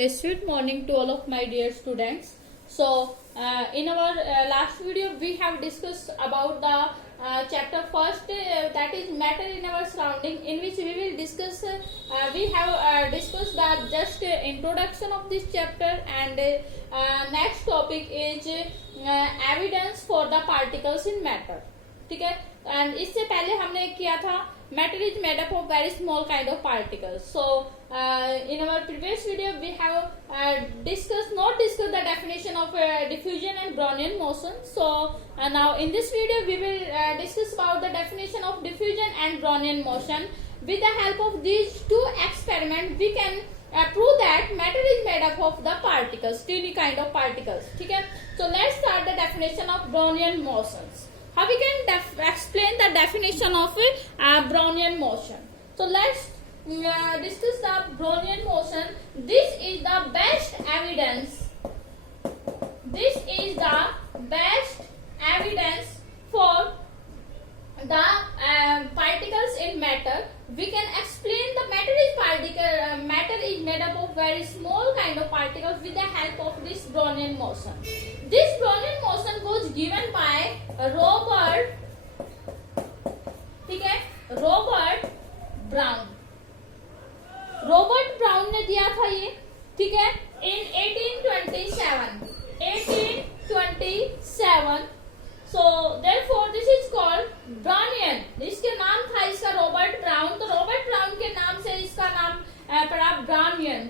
A sweet morning to all of my dear students. So, in our last video, we have discussed about the chapter first, that is matter in our surrounding, in which we will discuss. We have discussed the just introduction of this chapter, and next topic is evidence for the particles in matter. ठीक है. And इससे पहले हमने किया था matter is made up of very small kind of particles. So in our previous video we have discussed the definition of diffusion and Brownian motion. So now in this video we will discuss about the definition of diffusion and Brownian motion. With the help of these two experiments we can prove that matter is made up of the particles, tiny kind of particles. ठीक है. So let's start the definition of Brownian motions. How we can explain the definition of Brownian motion? So let's discuss the Brownian motion. This is the best evidence. This is the best evidence for the particles in matter. We can explain the matter is made up of very small kind of particles with the help of this Brownian motion. This Brownian motion was given by ठीक है, Robert brown. Robert brown ने दिया था ये. ठीक है, इन 1827. So therefore this is called Brownian. इसके नाम था इसका रॉबर्ट ब्राउन. तो रॉबर्ट ब्राउन के नाम से इसका नाम पड़ा Brownian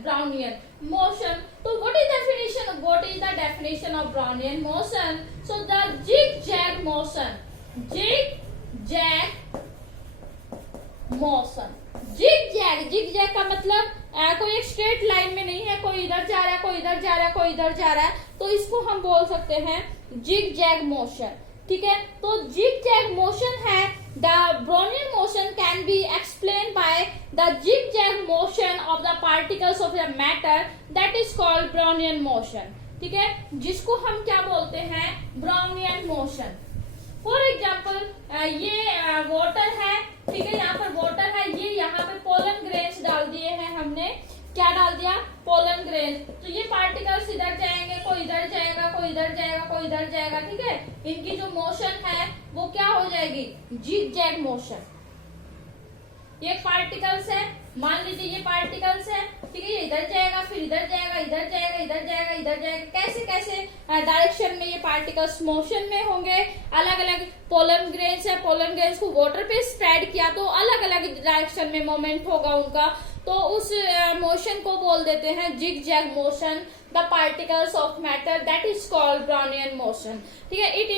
motion. So what is the definition of Brownian motion? So the zigzag motion. Zigzag का मतलब कोई एक स्ट्रेट लाइन में नहीं है, कोई इधर जा रहा है, कोई इधर जा रहा है, कोई इधर जा रहा है, तो इसको हम बोल सकते हैं zigzag motion. ठीक है. तो zigzag motion है. The Brownian motion can be explained by the zigzag motion of the particles of the matter, that is called Brownian motion. ठीक है, जिसको हम क्या बोलते हैं, Brownian motion. फॉर एग्जाम्पल ये वाटर है. ठीक है, यहाँ पर वाटर है, ये यहाँ पे पोलन ग्रेन्स डाल दिए हैं हमने. क्या डाल दिया, पोलन ग्रेन्स. तो ये पार्टिकल्स इधर जाएंगे, कोई इधर जाएगा, कोई इधर जाएगा, कोई इधर जाएगा. ठीक है, इनकी जो मोशन है वो क्या हो जाएगी, zigzag मोशन. ये पार्टिकल्स है, मान लीजिए ये पार्टिकल्स है. ठीक है, ये इधर जाएगा, फिर इधर जाएगा, इधर जाएगा, इधर जाएगा, इधर जाएगा. कैसे कैसे डायरेक्शन में ये पार्टिकल्स मोशन में होंगे. अलग अलग पोलन ग्रेन्स है, पोलन ग्रेन्स को वाटर पे स्प्रेड किया तो अलग अलग डायरेक्शन में मोमेंट होगा उनका. तो उस मोशन को बोल देते हैं zigzag motion. The particles of matter, that is called Brownian motion. ठीक है, it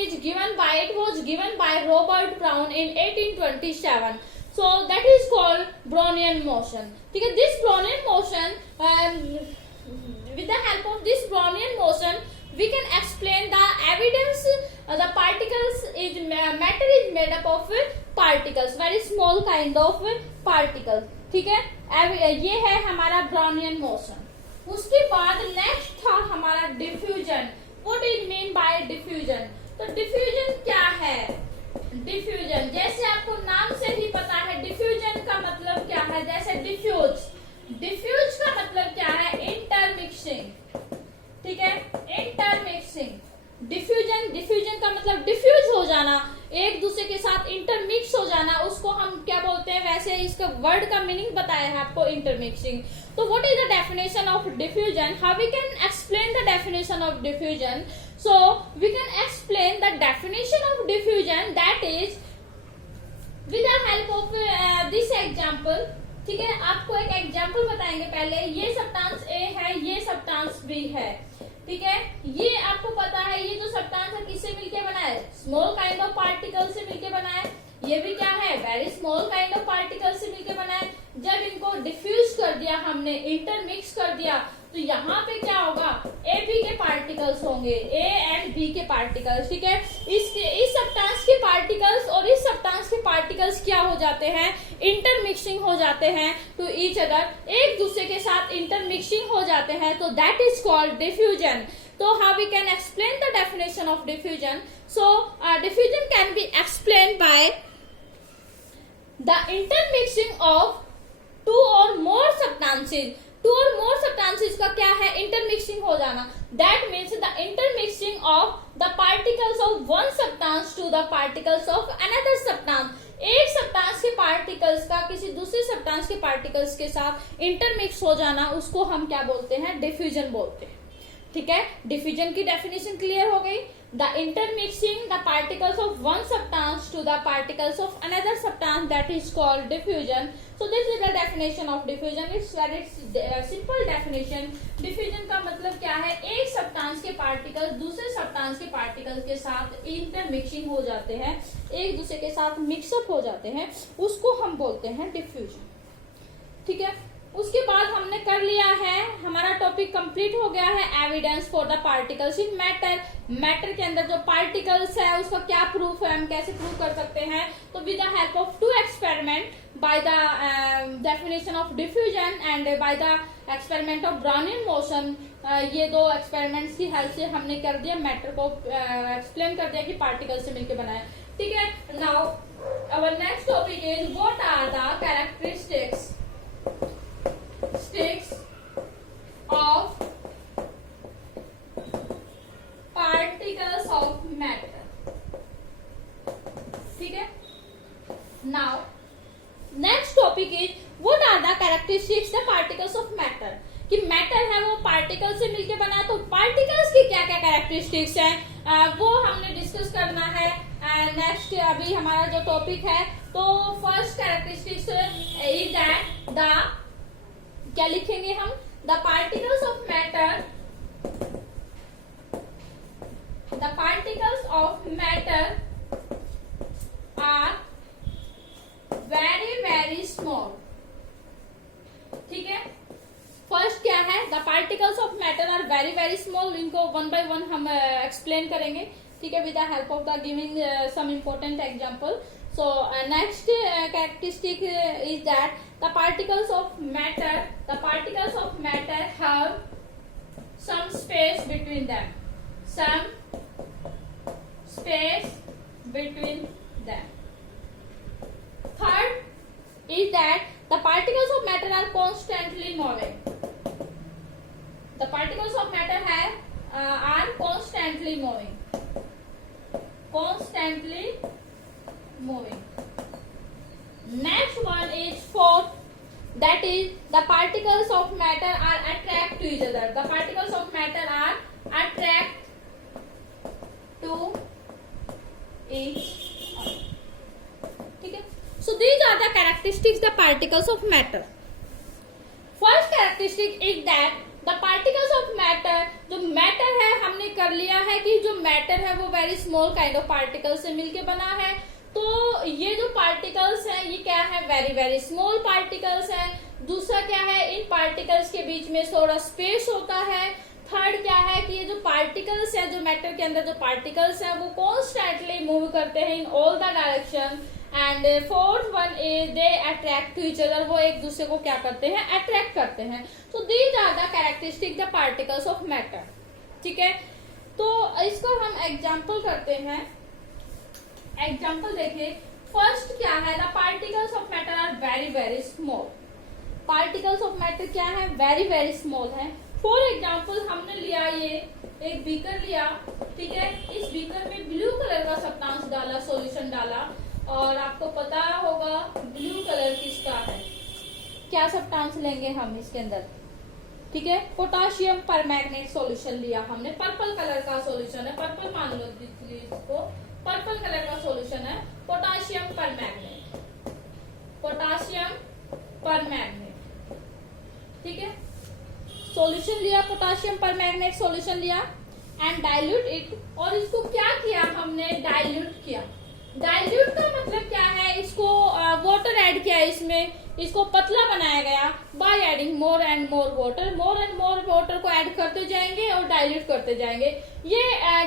was given by Robert Brown in 1827. So that is called Brownian motion. ठीक है, this Brownian motion, with the help of this Brownian motion, we can explain the evidence. The particles is matter is made up of particles, very small kind of particles. ठीक है, ये है हमारा Brownian motion. उसके बाद next था हमारा diffusion. What is mean by diffusion? तो डिफ्यूजन क्या है? डिफ्यूजन जैसे आपको नाम से ही पता है, डिफ्यूजन का मतलब क्या है. जैसे डिफ्यूज का मतलब क्या है, इंटरमिक्सिंग. ठीक है, इंटरमिक्सिंग. डिफ्यूजन का मतलब डिफ्यूज हो जाना, एक दूसरे के साथ इंटरमिक्स हो जाना. उसको हम क्या बोलते हैं, वैसे इसका वर्ड का मीनिंग बताया है आपको, इंटरमिक्सिंग. तो what is the definition of diffusion? How we can explain the definition of diffusion? So we can explain the definition of diffusion, that is with the help of this example. ठीक है, आपको एक example बताएंगे पहले. ये substance ए है, ये substance B है. ठीक है, ये आपको पता है, ये जो सब्सटेंस है किससे मिलके बना है, स्मॉल काइंड ऑफ पार्टिकल से मिलके बना है. ये भी क्या है, very small kind of particle से मिलके बना है. जब इनको डिफ्यूज कर दिया हमने, इंटरमिक्स कर दिया, तो यहाँ पे क्या होगा, ए बी के पार्टिकल्स होंगे, ए एंड बी के पार्टिकल्स. ठीक है, इस सब्सटेंस के पार्टिकल्स और इस सब्सटेंस के पार्टिकल्स क्या हो जाते हैं, इंटरमिक्सिंग हो जाते हैं टू ईच अदर, एक दूसरे के साथ इंटरमिक्सिंग हो जाते हैं. तो that is called diffusion. So how we can explain the definition of diffusion? So diffusion can be explained by the intermixing of two or more substances. Two or more substances substances का क्या है, intermixing हो जाना। That means the intermixing of the particles of one substance to the particles of another substance. एक substance के particles का किसी दूसरे सब्सटेंस के पार्टिकल्स के साथ इंटरमिक्स हो जाना, उसको हम क्या बोलते हैं, डिफ्यूजन बोलते हैं। ठीक है, डिफ्यूजन की डेफिनेशन क्लियर हो गई। The intermixing the particles of one substance to the particles of another substance, that is called diffusion. So this is the definition of diffusion. It's very simple definition. Diffusion का मतलब क्या है, एक substance के particle दूसरे substance के particles के साथ इंटरमिक्सिंग हो जाते हैं, एक दूसरे के साथ मिक्सअप हो जाते हैं, उसको हम बोलते हैं डिफ्यूजन। ठीक है, उसके बाद हमने कर लिया है, हमारा टॉपिक कंप्लीट हो गया है, evidence for the particles in matter. Matter के अंदर जो पार्टिकल्स है उसका क्या प्रूफ है, हम कैसे प्रूव कर सकते हैं। तो with the help of two experiment, by the definition of diffusion and by the experiment of Brownian motion, ये दो एक्सपेरिमेंट्स की हेल्प से हमने कर दिया, मैटर को एक्सप्लेन कर दिया कि पार्टिकल से मिलकर बना है। ठीक है, now our next topic is what are the characteristics of particles of matter। ठीक है, now next topic is what are the characteristics the particles of matter. कि मैटर है वो पार्टिकल से मिलके बना है, तो पार्टिकल्स की क्या क्या कैरेक्टरिस्टिक्स हैं वो हमने डिस्कस करना है। नेक्स्ट अभी हमारा जो टॉपिक है, तो first characteristics is that the, क्या लिखेंगे हम, the particles of matter, the particles of matter are very small. ठीक है, फर्स्ट क्या है, the particles of matter are very small. इनको वन बाय वन हम एक्सप्लेन करेंगे। ठीक है, with the help of the giving some important example. So next characteristic is that the particles of matter have some space between them, Third is that the particles of matter are constantly moving. The particles of matter are constantly moving. Next one is fourth, that is the particles of matter are attract to each other. The particles of matter are attract to each other. ठीक है, so these are the characteristics the particles of matter. First characteristic is that the particles of matter, जो matter है हमने कर लिया है कि जो matter है वो very small kind of particles से मिलके बना है। तो ये जो particles हैं ये क्या है, very small particles हैं। दूसरा क्या है, इन particles के बीच में थोड़ा space होता है। थर्ड क्या है कि ये जो पार्टिकल्स है, जो मैटर के अंदर जो पार्टिकल्स है वो कॉन्स्टेंटली मूव करते हैं in all the direction. And fourth one is they attract to each other, वो एक दूसरे को क्या करते हैं, अट्रैक्ट करते हैं। So these are the characteristic the particles of matter. ठीक है, तो इसको हम एग्जांपल करते हैं। एग्जांपल देखिए, फर्स्ट क्या है, the particles of matter are very small. Particles of matter क्या है, वेरी स्मॉल है। फॉर एग्जाम्पल हमने लिया ये एक बीकर लिया। ठीक है, इस बीकर में ब्लू कलर का सब्सटेंस डाला, सॉल्यूशन डाला, और आपको पता होगा ब्लू कलर किसका है, क्या सब्सटेंस लेंगे हम इसके अंदर। ठीक है, पोटाशियम परमैंगनेट सॉल्यूशन लिया हमने, पर्पल कलर का सॉल्यूशन है, पर्पल मान लो इसको, पर्पल कलर का सॉल्यूशन है पोटाशियम परमैंगनेट। ठीक है, सॉल्यूशन लिया, पोटाशियम परमैंगनेट सॉल्यूशन लिया एंड डाइल्यूट इट, और इसको क्या किया हमने, डाइल्यूट किया। डाइल्यूट का मतलब क्या है, इसको वाटर ऐड किया, इसमें इसको पतला बनाया गया by adding more and more water को ऐड करते जाएंगे और डाइल्यूट करते जाएंगे। ये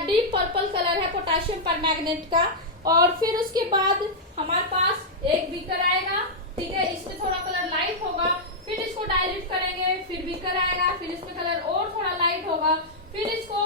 डीप पर्पल कलर है पोटाशियम परमैंगनेट का। और फिर उसके बाद हमारे पास एक बीकर आएगा। ठीक है, इसमें थोड़ा कलर लाइट होगा, फिर इसको डाइल्यूट करेंगे, फिर बीकर आएगा, फिर इसमें कलर और थोड़ा लाइट होगा, फिर इसको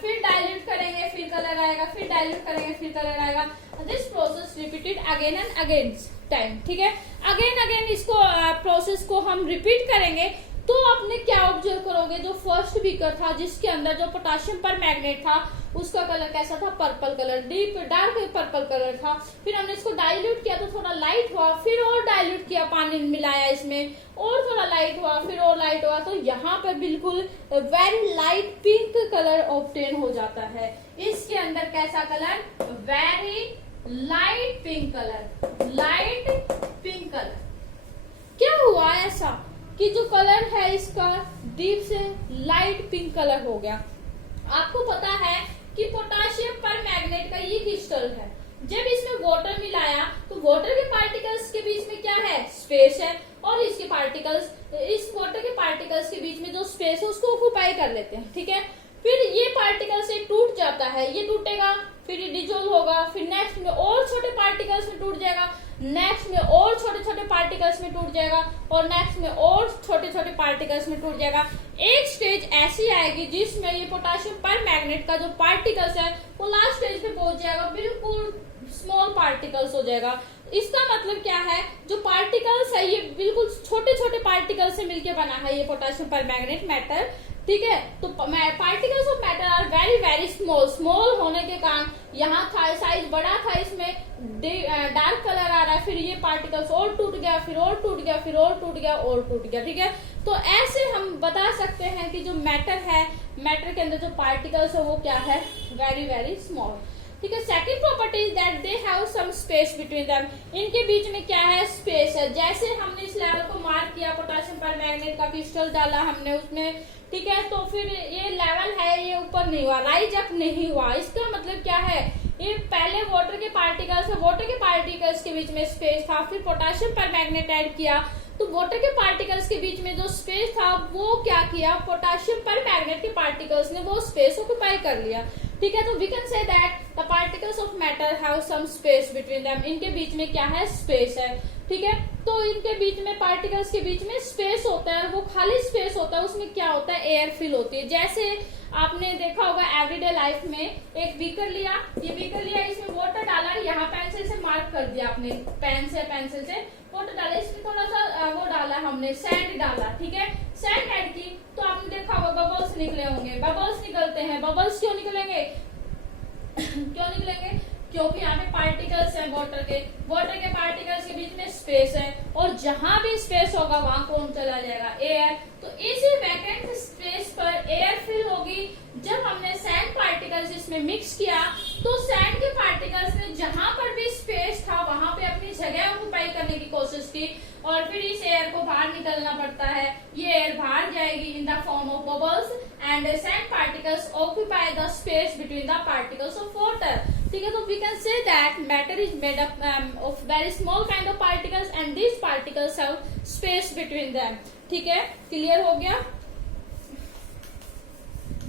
फिर डाइल्यूट करेंगे, फिर कलर आएगा, फिर डाइल्यूट करेंगे, फिर कलर आएगा। This process repeated again and again time. ठीक है, अगेन इसको प्रोसेस को हम रिपीट करेंगे तो आपने क्या ऑब्जर्व करोगे जो फर्स्ट बीकर था जिसके अंदर जो पोटाशियम पर मैग्नेट था उसका कलर कैसा था, purple colour, deep dark purple colour था। फिर हमने इसको डाइल्यूट किया तो थोड़ा लाइट हुआ, फिर और डाइल्यूट किया, पानी मिलाया इसमें और थोड़ा लाइट हुआ, फिर और लाइट हुआ, तो यहाँ पर बिल्कुल very light pink colour obtain हो जाता है। इसके अंदर कैसा colour, very light pink colour, light pink colour. क्या हुआ ऐसा कि जो कलर है इसका डीप से लाइट पिंक कलर हो गया। आपको पता है कि पोटाशियम पर मैग्नेट का ये क्रिस्टल है, जब इसमें वाटर मिलाया तो वाटर के पार्टिकल्स के बीच में क्या है, स्पेस है, और इसके पार्टिकल्स, इस वाटर के पार्टिकल्स के बीच में जो स्पेस है उसको ऑक्यूपाई कर लेते हैं, ठीक है। फिर ये पार्टिकल से टूट जाता है, ये टूटेगा, फिर ये डिजोल्व होगा, फिर नेक्स्ट में और छोटे पार्टिकल्स में टूट जाएगा, नेक्स्ट में और छोटे छोटे पार्टिकल्स में टूट जाएगा, और नेक्स्ट में और छोटे छोटे पार्टिकल्स में टूट जाएगा। एक स्टेज ऐसी आएगी जिसमें ये पोटाशियम पर मैग्नेट का जो पार्टिकल्स है वो लास्ट स्टेज पे पहुंच जाएगा, बिल्कुल स्मॉल पार्टिकल्स हो जाएगा। इसका मतलब क्या है, जो पार्टिकल्स है ये बिल्कुल छोटे छोटे पार्टिकल्स से मिलकर बना है ये पोटाशियम पर मैग्नेट मैटर, ठीक है। तो particles of matter are very very small, small होने के कारण यहाँ था साइज बड़ा था, इसमें डार्क कलर आ रहा है, फिर ये पार्टिकल्स और टूट गया, फिर और टूट गया, फिर और टूट गया, और टूट गया, ठीक है। तो ऐसे हम बता सकते हैं कि जो मैटर है, मैटर के अंदर जो पार्टिकल्स है वो क्या है, वेरी वेरी स्मॉल, ठीक है। Second property is that they have some space between them, इनके बीच में क्या है, स्पेस है। जैसे हमने इस लेवल को मार्क किया, पोटाशियम पर मैग्नेट का क्रिस्टल डाला हमने उसमें, ठीक है, तो फिर ये लेवल है ये ऊपर नहीं हुआ, राइज अप नहीं हुआ। इसका मतलब क्या है, ये पहले वाटर के पार्टिकल्स है, वाटर के पार्टिकल्स के बीच में स्पेस था, फिर पोटाशियम पर मैग्नेट ऐड किया तो वाटर के पार्टिकल्स के बीच में जो स्पेस था वो क्या किया, पोटाशियम पर मैग्नेट के पार्टिकल्स ने वो स्पेस ऑक्यूपाई कर लिया, ठीक है। तो we can say that the particles of matter have some space between them, इनके बीच में क्या है, स्पेस है, ठीक है। तो इनके बीच में पार्टिकल्स के बीच में स्पेस होता है, वो खाली स्पेस होता है, उसमें क्या होता है, एयर फिल होती है। जैसे आपने देखा होगा एवरीडे लाइफ में, एक बीकर लिया, ये बीकर लिया, इसमें वाटर डाला, यहाँ पेंसिल से मार्क कर दिया आपने, पेन से पेंसिल से वाटर डाला, इसमें थोड़ा सा वो डाला हमने, सैंड डाला, ठीक है, सैंड ऐड की, तो आपने देखा होगा बबल्स निकले होंगे, बबल्स निकलते हैं। बबल्स क्यों निकलेंगे क्यों निकलेंगे, क्योंकि यहाँ पे पार्टिकल्स हैं वाटर के पार्टिकल्स के बीच में स्पेस है, और जहां भी स्पेस होगा वहां कौन चला जाएगा, एयर। तो इसी वैकेंट स्पेस पर एयर फिल होगी। जब हमने सैंड पार्टिकल्स इसमें मिक्स किया तो सैंड के पार्टिकल्स ने जहां पर भी स्पेस था वहां पे अपनी जगह ऑक्यूपाई करने की कोशिश की, और फिर इस एयर को बाहर निकलना पड़ता है, ये एयर बाहर जाएगी in the form of bubbles, and sand particles occupy the space between the particles of water, ठीक है। तो we can say that matter is made up of very small kind of particles and these particles have space between them, ठीक है, clear हो गया।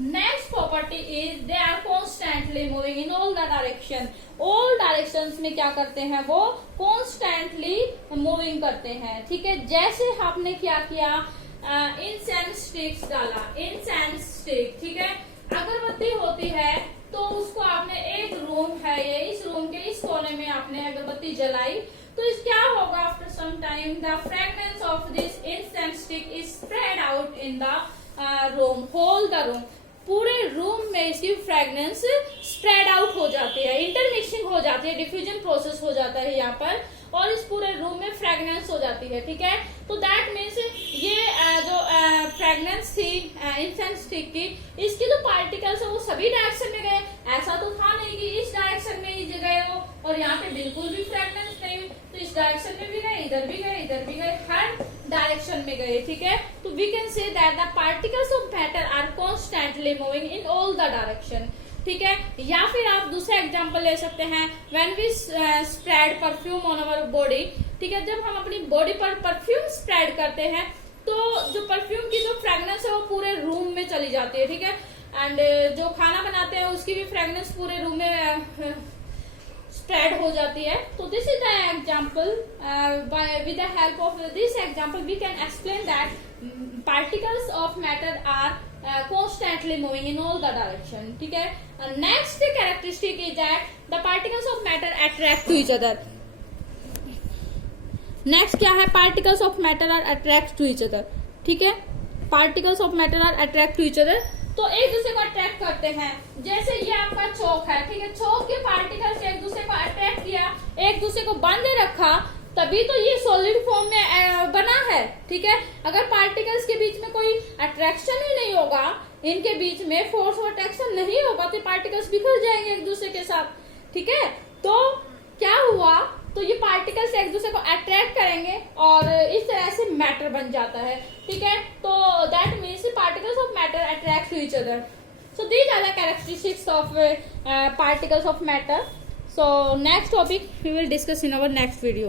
Next property is they are constantly moving in all the direction, all directions में क्या करते हैं, वो constantly moving करते हैं, ठीक है। जैसे आपने क्या किया, इंसेंस स्टिक्स डाला, इंसेंस स्टिक, ठीक है, अगरबत्ती होती है तो उसको आपने, एक रूम है ये, इस रूम के इस कोने में आपने अगरबत्ती जलाई, तो इस क्या होगा, after some time the fragrance of this incense stick is spread out in the room, whole the room, पूरे रूम में इसकी फ्रेग्रेंस स्प्रेड आउट हो जाती है, इंटरमिक्सिंग हो जाती है, डिफ्यूजन प्रोसेस हो जाता है यहाँ पर, और इस पूरे रूम में फ्रेग्रेंस हो जाती है, ठीक है। तो दैट मीन्स ये जो फ्रेग्रेंस थी इंसेंस स्टिक की, इसके जो पार्टिकल्स है वो सभी डायरेक्शन में गए, ऐसा तो था नहीं कि इस डायरेक्शन में ही गए हो और यहाँ पे बिल्कुल भी फ्रेग्रेंस नहीं, तो इस डायरेक्शन में भी गए, इधर भी गए, इधर भी गए, हर डायरेक्शन में गए, ठीक है। तो we can say that the particles of matter are constantly moving in all the direction, ठीक है। या फिर आप दूसरा एग्जांपल ले सकते हैं, when we spread perfume on our body, ठीक है, जब हम अपनी बॉडी पर परफ्यूम स्प्रेड करते हैं तो जो परफ्यूम की जो फ्रेग्रेंस है वो पूरे रूम में चली जाती है, ठीक है। एंड जो खाना बनाते हैं उसकी भी फ्रेग्रेंस पूरे रूम में स्प्रेड हो जाती है। तो this is the example, with the help of this example we can explain that particles of matter are constantly moving in all the direction, ठीक है। Next characteristic is that the particles of matter attract to each other. नेक्स्ट क्या है, particles of matter are attract to each other, ठीक है। Particles of matter are attract to each other, तो एक दूसरे को अट्रैक्ट करते हैं। जैसे ये आपका चौक है, ठीक है, चौक के पार्टिकल्स एक दूसरे को अट्रैक्ट किया, एक दूसरे को बांधे रखा, तभी तो ये सॉलिड फॉर्म में बना है। ठीक है, अगर पार्टिकल्स के बीच में कोई अट्रैक्शन ही नहीं होगा, इनके बीच में फोर्स और अट्रैक्शन नहीं होगा, तो पार्टिकल्स बिखर जाएंगे एक दूसरे के साथ। ठीक है, तो क्या हुआ, तो ये पार्टिकल्स एक दूसरे को अट्रैक्ट करेंगे और इस तरह से मैटर बन जाता है। ठीक है, तो that means particles of matter attract to each other. So these are the characteristics of particles of matter. So next topic we will discuss in our next video.